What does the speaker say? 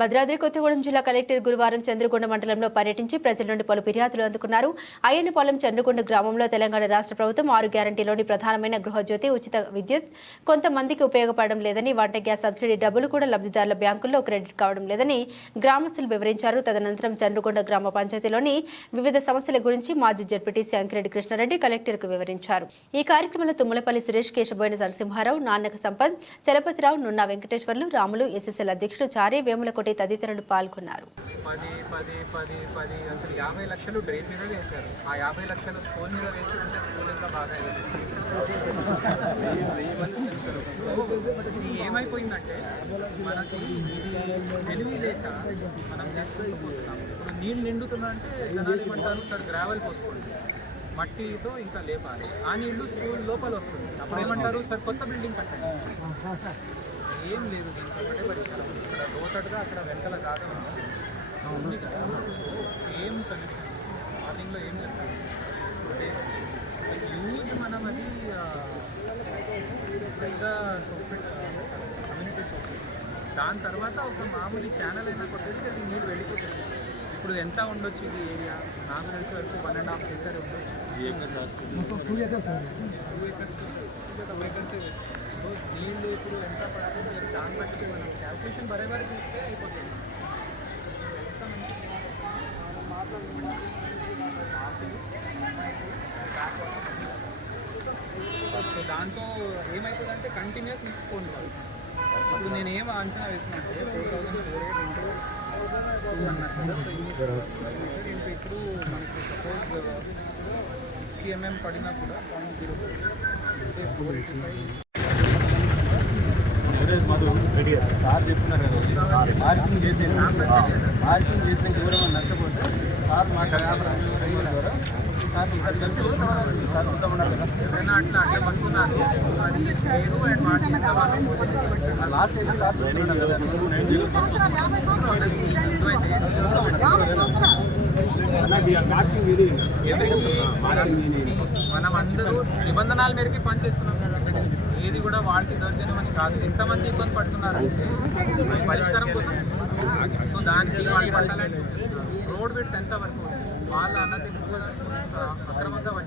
భద్రాద్రి కొత్తగూడెం జిల్లా కలెక్టర్ గురువారం చంద్రగొండ మండలంలో పర్యటించి ప్రజల నుండి పలు ఫిర్యాదులు అందుకున్నారు. అయ్యన్నపాలెం చంద్రగొండ గ్రామంలో తెలంగాణ రాష్ట్ర ప్రభుత్వం ఆరు గ్యారంటీలోని ప్రధానమైన గృహజ్యోతి ఉచిత విద్యుత్. కొంతమందికి ఉపయోగపడడం లేదని వంట గ్యాస్ సబ్సిడీ డబ్బులు కూడా లబ్ధిదారుల బ్యాంకుల్లో క్రెడిట్ కావడం లేదని గ్రామస్తులు వివరించారు. తదనంతరం చంద్రగొండ గ్రామ పంచాయతీలోని వివిధ సమస్యల గురించి మాజీ జడ్పీటీసీ అంకిరెడ్డి కృష్ణారెడ్డి కలెక్టర్కు వివరించారు. ఈ కార్యక్రమంలో తుమ్మలపల్లి సురేష్ కేశబోయిన నరసింహారావు నాన్నక సంపత్ చలపతిరావు నున్నా వెంకటేశ్వర్లు రాములు ఎస్ఎస్ఎల్ అధ్యక్షుడు చారి వేములకోటి తదితరులు పాల్గొన్నారు. పది పది పది పది అసలు యాభై లక్షలు డ్రైన్ మీద వేశారు. ఆ యాభై లక్షలు స్కూల్ మీద వేసి ఉంటే స్కూల్ ఎంత బాగా అయ్యేది. ఇది ఏమైపోయిందంటే మనకి ఇది తెలివి లేక మనం చేసుకుంటూ ఇప్పుడు నీళ్ళు నిండుతున్నా అంటే జనాలు ఏమంటారు? సార్ గ్రావెల్ పోసుకోండి. మట్టితో ఇంకా లేపాలి. ఆ నీళ్ళు స్కూల్ లోపల వస్తుంది. అప్పుడు ఏమంటారు? సార్ కొత్త బిల్డింగ్ కట్టండి. ఏం లేదు దీనికి ఒకటే అక్కడ వెనకాల కాదు సో సేమ్ సొల్యూషన్ మార్నింగ్లో ఏం చెప్తారు అంటే యూజ్ మనం అది పెద్ద సోప్ కమ్యూనిటీ సోప్ దాని తర్వాత ఒక మామూలు ఛానల్ అయినా కొట్టేసి అది మీరు వెళ్ళిపోతుంది ఇప్పుడు ఎంత ఉండొచ్చు ఇది ఏరియా? నాకు తెలిసి వరకు one and. Half acres so నీళ్ళు ఇప్పుడు ఎంత పడుతుంది అది దాన్ని బట్టి మనం క్యాల్కులేషన్ బరేబరి చూస్తే అయిపోతుంది. ఎంత మంచి సో దాంతో ఏమవుతుందంటే కంటిన్యూస్ తీసుకోండి వాళ్ళు ఇప్పుడు నేను ఏం అంచనా వేసినంటే four thousand four eight into into ఇప్పుడు మనకి సపోజ్ సిక్స్టీ ఎంఎం పడినా కూడా పాయింట్ జీరో రెడీ సార్ చెప్తున్నారు కదా మార్కింగ్ చేసే మార్కింగ్ చేసిన దూరం నష్టపోతే సార్ మా సార్ ఇక్కడ సార్ మొత్తం ఉన్నారు కదా ఎవరైనా అట్లా అట్లా వస్తున్నారు అది పేరు అండ్ వాటి లాస్ట్ అయితే సార్ చూస్తున్నారు కదా నువ్వు నేను జీరో మార్కింగ్ ఇది. మనం అందరూ నిబంధనల మేరకి పనిచేస్తున్నాం ఏది కూడా వాళ్ళకి దౌర్జన్యం అని కాదు. ఎంతమంది ఇబ్బంది పడుతున్నారంటే పరిష్కారం కోసం సో దానికి వాళ్ళు పట్టాలని రోడ్ విడ్త్ ఎంత వరకు? వాళ్ళ అన్నది అక్రమంగా వచ్చి